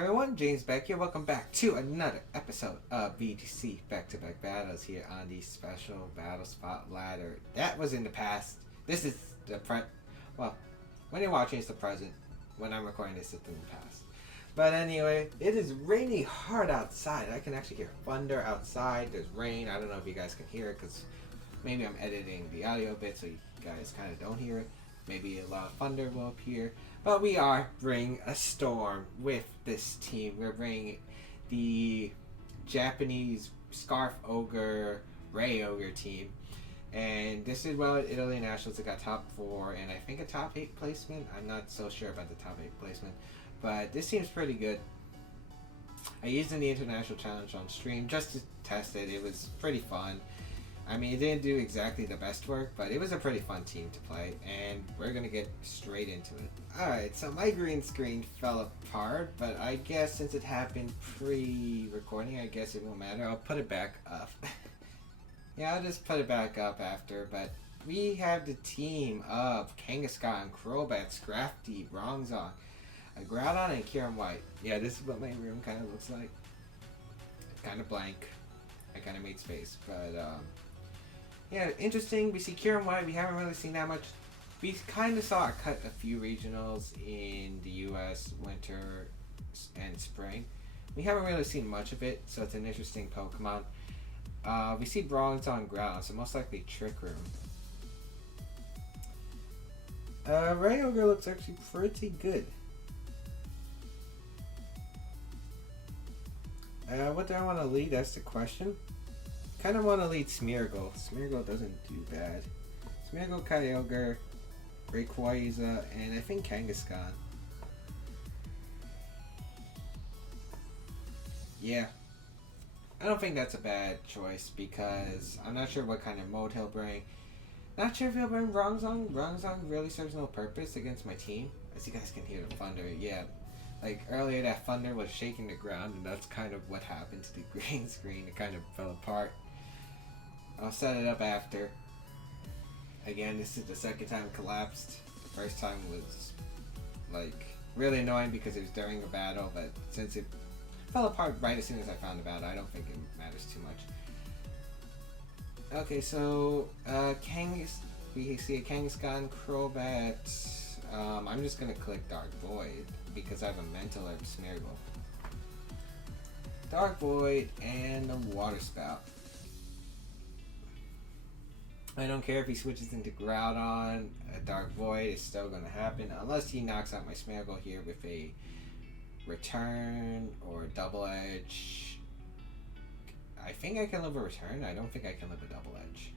everyone, James Baek here. Welcome back to another episode of VGC Back-to-Back Battles here on the Special Battle Spot Ladder. That was in the past. This is the well, when you're watching it's the present. When I'm recording this it's in the past. But anyway, it is raining hard outside. I can actually hear thunder outside. There's rain. I don't know if you guys can hear it because maybe I'm editing the audio bit so you guys kind of don't hear it. Maybe a lot of thunder will appear. But we are bringing a storm with this team. We're bringing the Japanese Scarf Ogre, Ray Ogre team. And this is well at Italy Nationals. It got top 4 and I think a top 8 placement. I'm not so sure about the top 8 placement. But this seems pretty good. I used it in the International Challenge on stream just to test it. It was pretty fun. I mean, it didn't do exactly the best work, but it was a pretty fun team to play, and we're going to get straight into it. Alright, so my green screen fell apart, but I guess since it happened pre-recording, I guess it won't matter. I'll put it back up. Yeah, I'll just put it back up after, but we have the team of Kangaskhan, Crobat, Scrafty, Bronzong, Groudon, and Kieran White. Yeah, this is what my room kind of looks like. It's kind of blank. I kind of made space, but yeah, interesting. We see Kieran White. We haven't really seen that much. We kind of saw a few regionals in the U.S. winter and spring. We haven't really seen much of it, so it's an interesting Pokemon. We see Bronzong, Groudon, so most likely Trick Room. Ray Ogre looks actually pretty good. What do I want to lead? That's the question. Kind of want to lead Smeargle. Smeargle doesn't do bad. Smeargle, Kyogre, Rayquaza, and I think Kangaskhan. Yeah. I don't think that's a bad choice because I'm not sure what kind of mode he'll bring. Not sure if he'll bring Bronzong. Bronzong really serves no purpose against my team. As you guys can hear the thunder. Yeah. Like earlier that thunder was shaking the ground and that's kind of what happened to the green screen. It kind of fell apart. I'll set it up after. Again, this is the second time it collapsed. The first time was like really annoying because it was during a battle, but since it fell apart right as soon as I found the battle, I don't think it matters too much. Okay, so we see a Kangaskhan, Crobat. I'm just gonna click Dark Void because I have a mental of Smeargle. Dark Void and a Water Spout. I don't care if he switches into Groudon, a Dark Void is still going to happen unless he knocks out my Smeargle here with a Return or Double Edge. I think I can live a Return. I don't think I can live a Double Edge.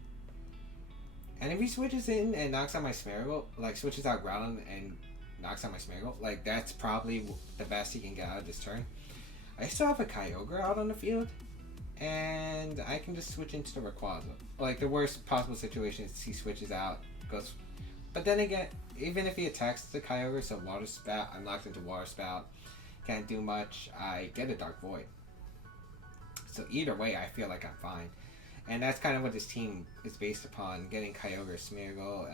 And if he switches in and knocks out my Smeargle, like switches out Groudon and knocks out my Smeargle, like that's probably the best he can get out of this turn. I still have a Kyogre out on the field. And I can just switch into the Rayquaza. Like the worst possible situation is he switches out, goes. But then again, even if he attacks the Kyogre, so Water Spout, I'm locked into Water Spout, can't do much. I get a Dark Void. So either way, I feel like I'm fine. And that's kind of what this team is based upon: getting Kyogre, Smeargle,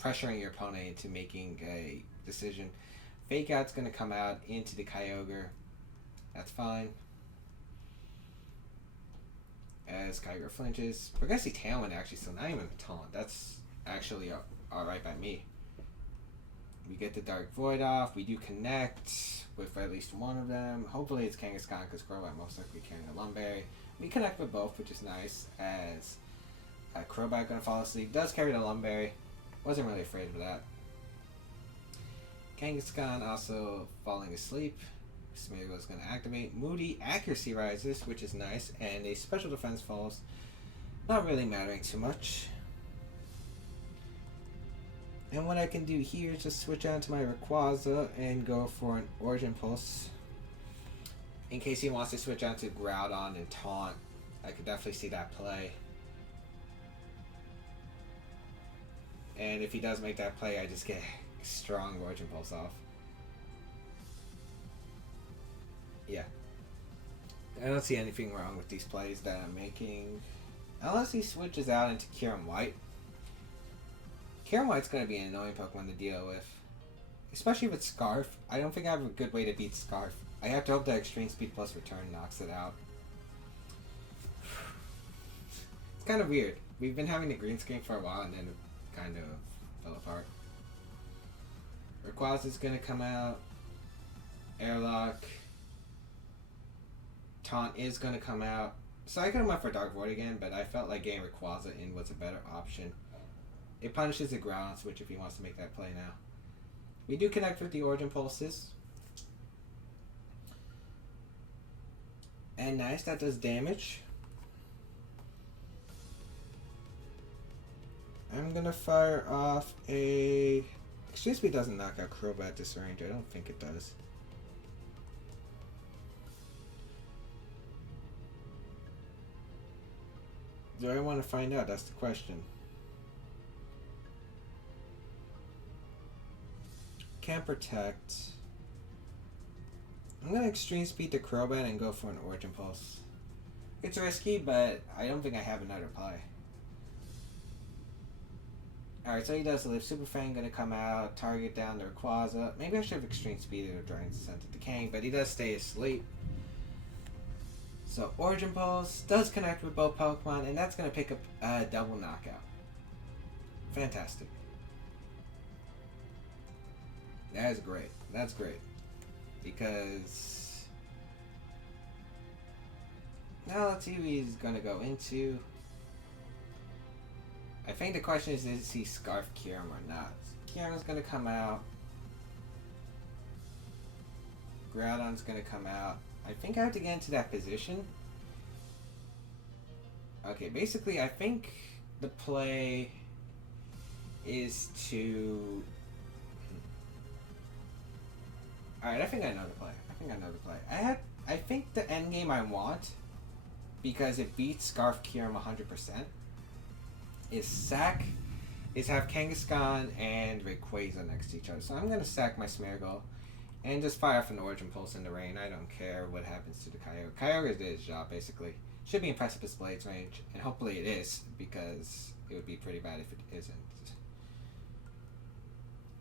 pressuring your opponent into making a decision. Fake Out's going to come out into the Kyogre. That's fine. As Kyogre flinches. We're going to see Tailwind actually, so not even a taunt. That's actually alright by me. We get the Dark Void off. We do connect with at least one of them. Hopefully it's Kangaskhan because Crobat most likely carrying a Lumberry. We connect with both, which is nice. As Crobat going to fall asleep. Does carry the Lumberry. Wasn't really afraid of that. Kangaskhan also falling asleep. Smeargle is going to activate. Moody accuracy rises, which is nice, and a special defense falls. Not really mattering too much. And what I can do here is just switch out to my Rayquaza and go for an Origin Pulse. In case he wants to switch out to Groudon and Taunt, I could definitely see that play. And if he does make that play, I just get a strong Origin Pulse off. Yeah. I don't see anything wrong with these plays that I'm making. Unless he switches out into Kieran White. Kieran White's going to be an annoying Pokemon to deal with. Especially with Scarf. I don't think I have a good way to beat Scarf. I have to hope that Extreme Speed plus Return knocks it out. It's kind of weird. We've been having the green screen for a while and then it kind of fell apart. Rayquaza's gonna come out. Airlock. Taunt is gonna come out. So I could have went for Dark Void again, but I felt like getting Rayquaza in was a better option. It punishes the ground switch if he wants to make that play now. We do connect with the Origin Pulses. And nice, that does damage. I'm gonna fire off a... Extreme Speed doesn't knock out Crobat at this range. I don't think it does. Do I want to find out? That's the question. Can't protect. I'm gonna Extreme Speed the Crobat and go for an Origin Pulse. It's risky, but I don't think I have another play. Alright, so he does live. Super Fang gonna come out, target down the Rayquaza. Maybe I should have Extreme Speed or Dragon's Descent at the Kang, but he does stay asleep. So Origin Pulse does connect with both Pokemon, and that's gonna pick up a double knockout. Fantastic. That is great. That's great. Because now let's see who he's gonna go into. I think the question is he Scarf Kyurem or not? Kyurem's gonna come out. Groudon's gonna come out. I think I have to get into that position. Okay, basically I think the play is to... Alright, I think I know the play. I think the end game I want, because it beats Scarf Kyurem 100%, is have Kangaskhan and Rayquaza next to each other. So I'm going to sack my Smeargle and just fire off an Origin Pulse in the rain. I don't care what happens to the Kyogre. Kyogre did his job, basically. Should be in Precipice Blade's range, and hopefully it is, because it would be pretty bad if it isn't.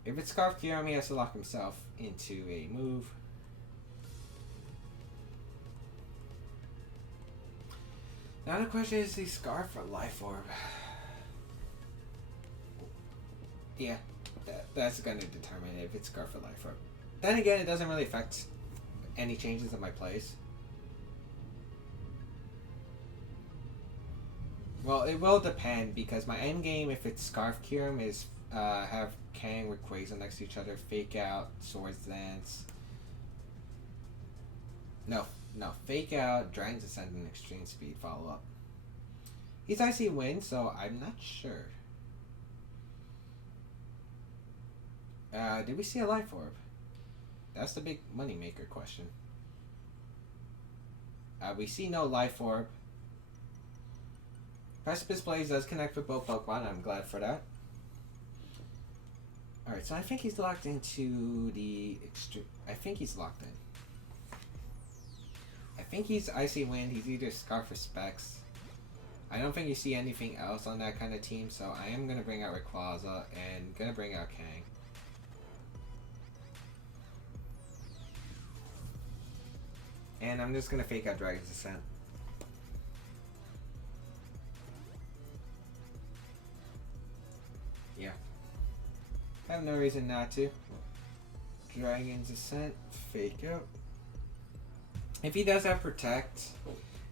If it's Scarf Kyurem, he has to lock himself into a move. Now the question is, the Scarf or Life Orb? Yeah, that's going to determine if it's Scarf or Life Orb. Then again, it doesn't really affect any changes in my plays. Well, it will depend, because my end game, if it's Scarf Kyurem, is have Kang with Rayquaza next to each other, Fake Out, Swords Dance. No, Fake Out, Dragon's Descent, and Extreme Speed follow up. He's Icy Wind, so I'm not sure. Did we see a Life Orb? That's the big moneymaker question. We see no Life Orb. Precipice Blaze does connect with both Pokemon. I'm glad for that. Alright, so I think he's locked into the extreme. I think he's locked in. I think he's Icy Wind. He's either Scarf or Specs. I don't think you see anything else on that kind of team, so I am going to bring out Rayquaza and going to bring out Kang. And I'm just going to Fake Out Dragon's Descent. Yeah. I have no reason not to. Dragon's Descent, Fake Out. If he does have Protect,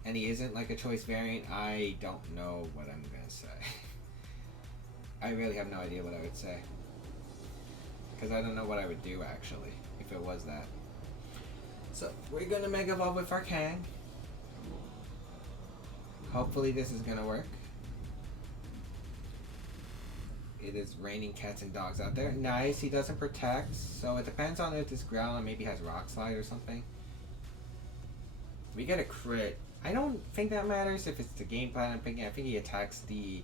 and he isn't like a choice variant, I don't know what I'm going to say. I really have no idea what I would say. Because I don't know what I would do, actually, if it was that. So, we're going to Mega Evolve with our Kang. Hopefully this is going to work. It is raining cats and dogs out there. Nice, he doesn't protect, so it depends on if this Growlithe maybe has Rock Slide or something. We get a crit. I don't think that matters if it's the game plan I'm picking. I think he attacks the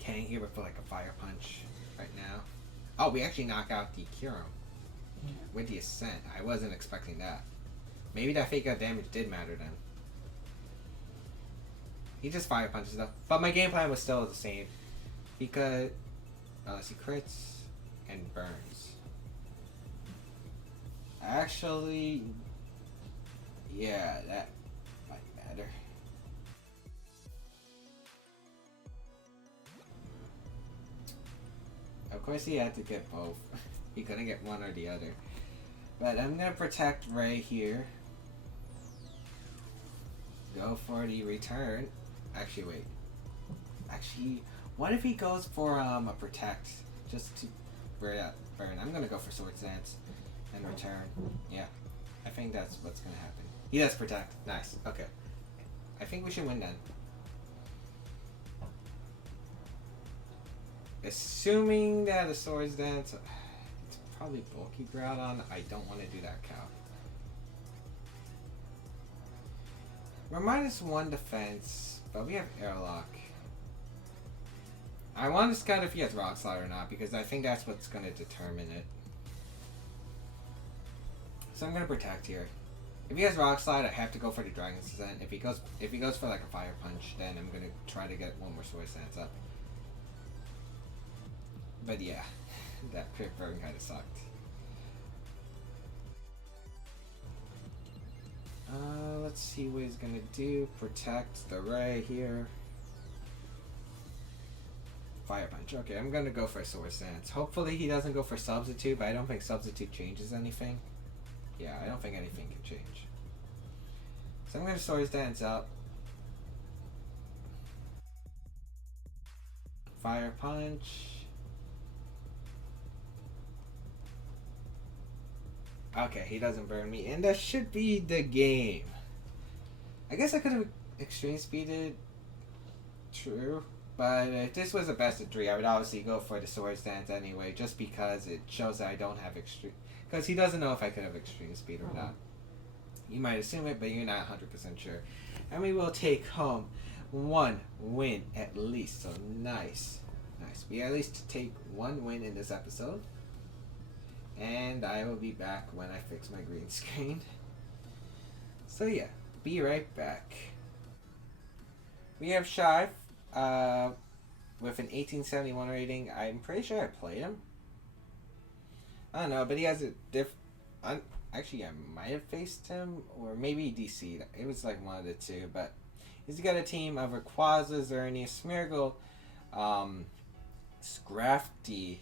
Kang here with like a Fire Punch right now. Oh, we actually knock out the Kyurem with the Ascent. I wasn't expecting that. Maybe that Fake Out damage did matter then. He just Fire Punches though. But my game plan was still the same. Because unless he crits and burns. Actually, Yeah, that might matter. Of course, he had to get both. He couldn't get one or the other. But I'm gonna protect Ray here. Go for the return. Actually, wait. Actually, what if he goes for a protect just to burn? I'm gonna go for Sword Stance and return. Yeah, I think that's what's gonna happen. He does protect. Nice. Okay. I think we should win then. Assuming that a Sword Dance, it's probably bulky Groudon. I don't want to do that, cow. We're -1 defense, but we have Airlock. I want to scout if he has Rock Slide or not, because I think that's what's going to determine it. So I'm going to protect here. If he has Rock Slide, I have to go for the Dragon Descent. If he goes for like a Fire Punch, then I'm going to try to get one more Sword Stance up. But yeah, that crit burn kind of sucked. Let's see what he's gonna do. Protect the Ray here. Fire Punch. Okay, I'm gonna go for Sword Stance. Hopefully he doesn't go for Substitute, but I don't think Substitute changes anything. Yeah, I don't think anything can change. So I'm gonna Sword Stance up. Fire Punch. Okay, he doesn't burn me, and that should be the game. I guess I could have extreme speeded. True. But if this was a best of 3, I would obviously go for the Sword Stance anyway, just because it shows that I don't have extreme... Because he doesn't know if I could have extreme speed or not. You might assume it, but you're not 100% sure. And we will take home 1 win at least, so nice. Nice. We at least take 1 win in this episode. And I will be back when I fix my green screen. So yeah, be right back. We have Shy with an 1871 rating. I'm pretty sure I played him. I don't know, but he has a actually, I might have faced him, or maybe DC'd. It was like one of the two, but he's got a team of Rayquaza, Xerneas, Smeargle, Scrafty,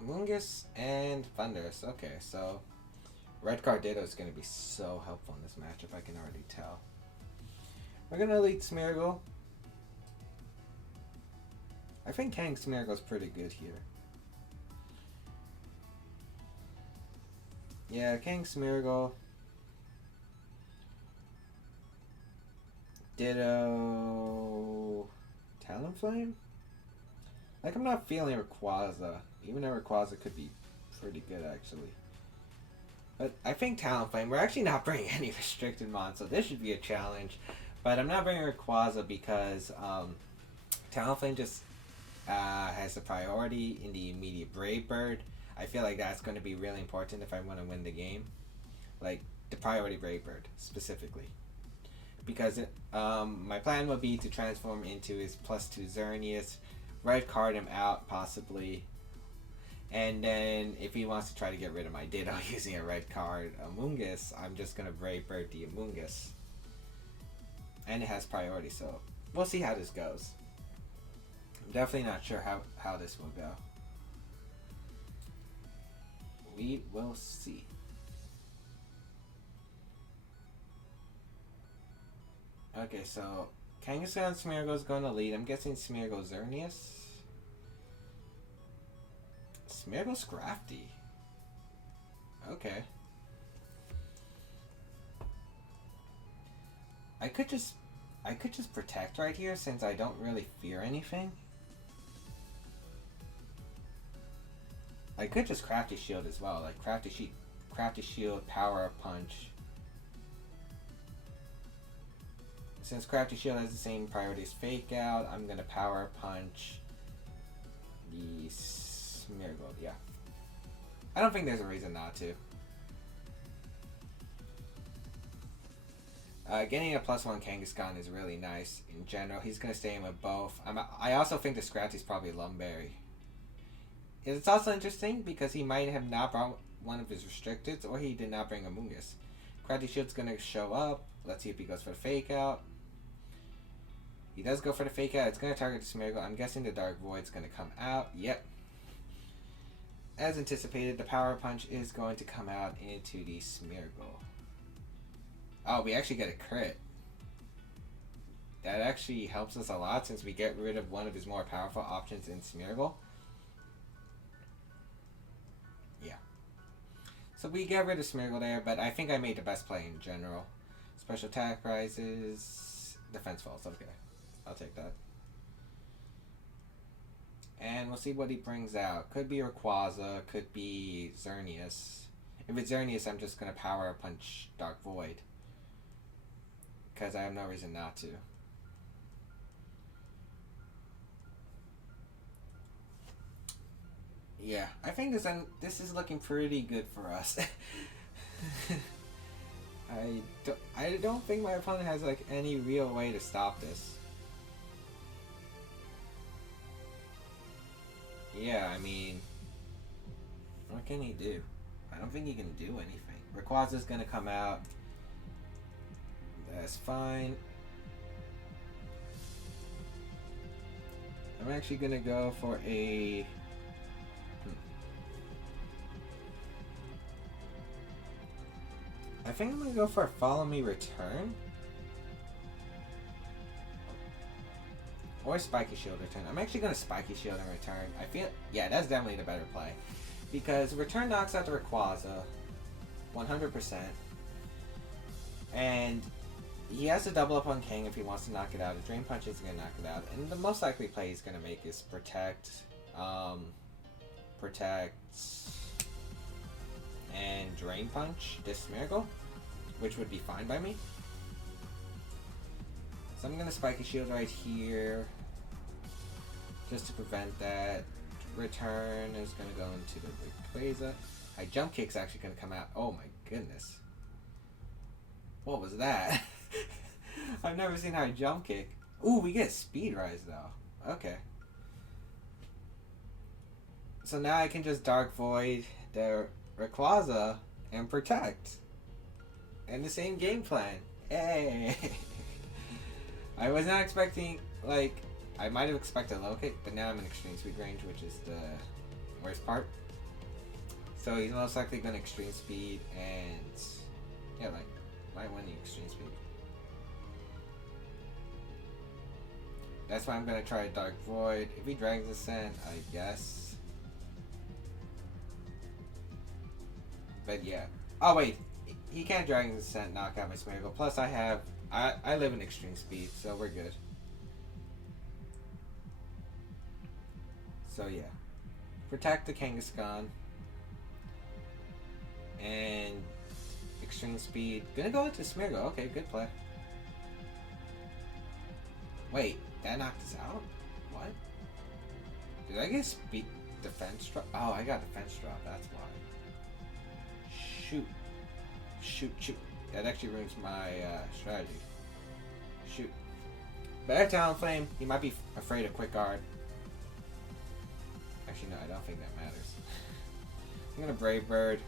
Amoonguss, and Thundurus. Okay, so Red Card Ditto is going to be so helpful in this matchup, I can already tell. We're going to Elite Smeargle. I think Kang Smeargle's pretty good here. Yeah, Kang Smeargle. Ditto. Talonflame? Like, I'm not feeling Rayquaza. Even though Rayquaza could be pretty good, actually. But I think Talonflame, we're actually not bringing any restricted mons, so this should be a challenge. But I'm not bringing Rayquaza because Talonflame just has the priority in the immediate Brave Bird. I feel like that's going to be really important if I want to win the game. Like, the priority Brave Bird, specifically. Because my plan would be to transform into his +2 Xerneas, red card him out, possibly. And then, if he wants to try to get rid of my Ditto using a red card Amoonguss, I'm just going to Brave Bird the Amoonguss. And it has priority, so we'll see how this goes. I'm definitely not sure how this will go. We will see. Okay, so Kangaskhan and Smeargle's going to lead. I'm guessing Smeargle Xerneas. Smeargle Scrafty. Okay. I could just protect right here since I don't really fear anything. I could just Crafty Shield as well, like Crafty Shield, Power Punch. Since Crafty Shield has the same priority as Fake Out, I'm gonna Power Punch the Smeargle. Yeah, I don't think there's a reason not to. Getting a +1 Kangaskhan is really nice in general. He's gonna stay in with both. I also think the Scrafty's probably Lumberry. It's also interesting because he might have not brought one of his restricteds, or he did not bring Amoonguss. Crafty Shield's gonna show up. Let's see if he goes for the fake out. He does go for the fake out. It's gonna target the Smeargle. I'm guessing the Dark Void's gonna come out. Yep. As anticipated, the Power Punch is going to come out into the Smeargle. Oh, we actually get a crit. That actually helps us a lot since we get rid of one of his more powerful options in Smeargle. Yeah. So we get rid of Smeargle there, but I think I made the best play in general. Special attack rises, defense falls. Okay, I'll take that. And we'll see what he brings out. Could be Rayquaza, could be Xerneas. If it's Xerneas, I'm just going to Power Punch Dark Void. Because I have no reason not to. Yeah, I think this is looking pretty good for us. I don't think my opponent has like any real way to stop this. Yeah, I mean, what can he do? I don't think he can do anything. Rayquaza's gonna come out. That's fine. I'm actually gonna go for a... I think I'm gonna go for a Follow Me Return. Or Spiky Shield Return. I'm actually gonna Spiky Shield and Return. I feel, yeah, that's definitely the better play. Because Return knocks out the Rayquaza 100%. And he has to double up on King if he wants to knock it out. A Drain Punch is gonna knock it out. And the most likely play he's gonna make is Protect. Protect. And Drain Punch this Smeargle, which would be fine by me. So I'm gonna Spiky Shield right here, just to prevent that. Return is gonna go into the Rayquaza. My Jump Kick's actually gonna come out. Oh my goodness. What was that? I've never seen how I Jump Kick. Ooh, we get Speed Rise though. Okay. So now I can just Dark Void the Rayquaza and Protect. And the same game plan. Hey! I was not expecting, like, I might have expected a low kick, but now I'm in extreme speed range, which is the worst part. So he's most likely going to extreme speed and, yeah, like, might win the extreme speed. That's why I'm going to try Dark Void. If he Dragon's Ascent, I guess. But yeah. Oh wait, he can't Dragon's Ascent knock out my Smeargle. Plus I live in extreme speed, so we're good. So yeah. Protect the Kangaskhan. And extreme speed. Gonna go into Smeargle. Okay, good play. Wait, that knocked us out? What? Did I get speed defense drop? Oh, I got defense drop, that's why. Shoot. Shoot. That actually ruins my strategy. Shoot. Better Talonflame. He might be afraid of Quick Guard. Actually, no, I don't think that matters. I'm gonna Brave Bird.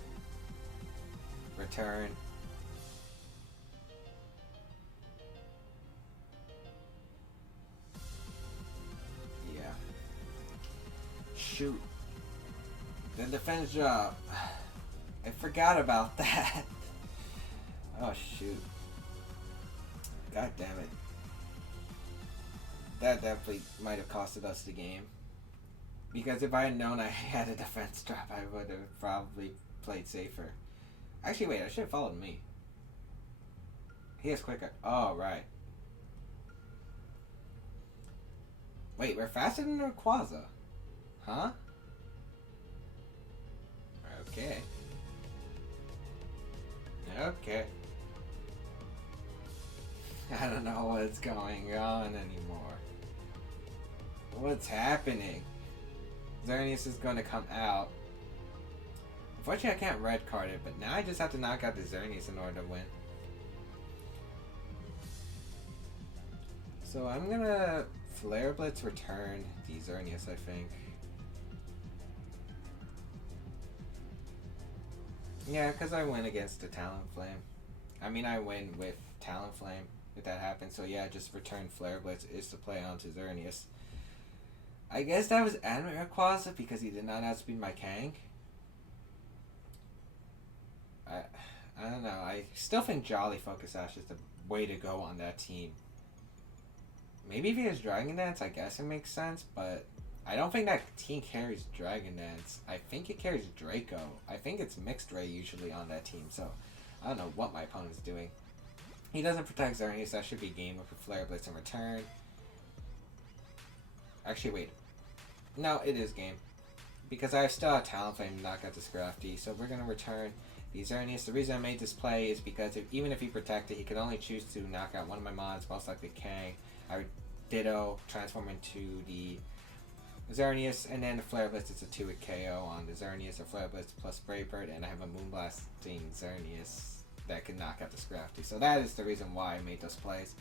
Return. Yeah. Shoot. The defense drop. I forgot about that. Oh shoot. God damn it. That definitely might have costed us the game. Because if I had known I had a defense drop, I would have probably played safer. Actually, wait, I should have followed me. He has quicker. Oh, right. Wait, we're faster than Rayquaza. Huh? Okay. Okay. I don't know what's going on anymore. What's happening? Xerneas is going to come out. Unfortunately, I can't red card it, but now I just have to knock out the Xerneas in order to win. So I'm going to Flare Blitz return the Xerneas, I think. Yeah, because I win against the Talonflame. I mean, I win with Talonflame if that happens. So yeah, just return Flare Blitz is to play onto Xerneas. I guess that was Adamant Rayquaza because he did not outspeed my Kang. I don't know. I still think Jolly Focus Sash is the way to go on that team. Maybe if he has Dragon Dance, I guess it makes sense, but I don't think that team carries Dragon Dance. I think it carries Draco. I think it's Mixed Ray usually on that team, so I don't know what my opponent's doing. He doesn't protect Xerneas, that should be game with a Flare Blitz in return. Actually, wait. No, it is game. Because I still have Talonflame to knock out the Scrafty, so we're going to return the Xerneas. The reason I made this play is because even if he protected, he could only choose to knock out one of my mons, most likely Kang. I would Ditto, transform into the Xerneas, and then the Flare Blitz is a 2-hit KO on the Xerneas, or Flare Blitz plus Brave Bird, and I have a Moonblasting Xerneas that can knock out the Scrafty. So that is the reason why I made those plays.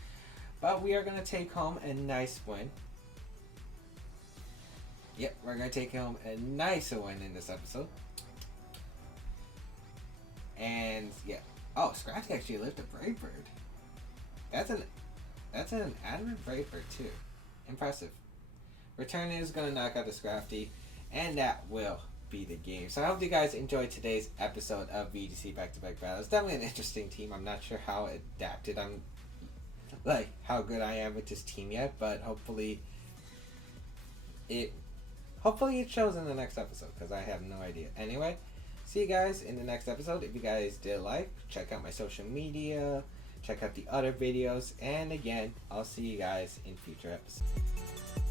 But we are going to take home a nice win. Yep, we're going to take home a nice win in this episode. And yeah. Oh, Scrafty actually lived a Brave Bird. That's an Adamant Brave Bird too. Impressive. Return is going to knock out the Scrafty, and that will be the game. So I hope you guys enjoyed today's episode of VGC Back-to-Back Battle. It's definitely an interesting team. I'm not sure how adapted how good I am with this team yet, but hopefully it shows in the next episode, because I have no idea. Anyway, see you guys in the next episode. If you guys did check out my social media, check out the other videos, and again, I'll see you guys in future episodes.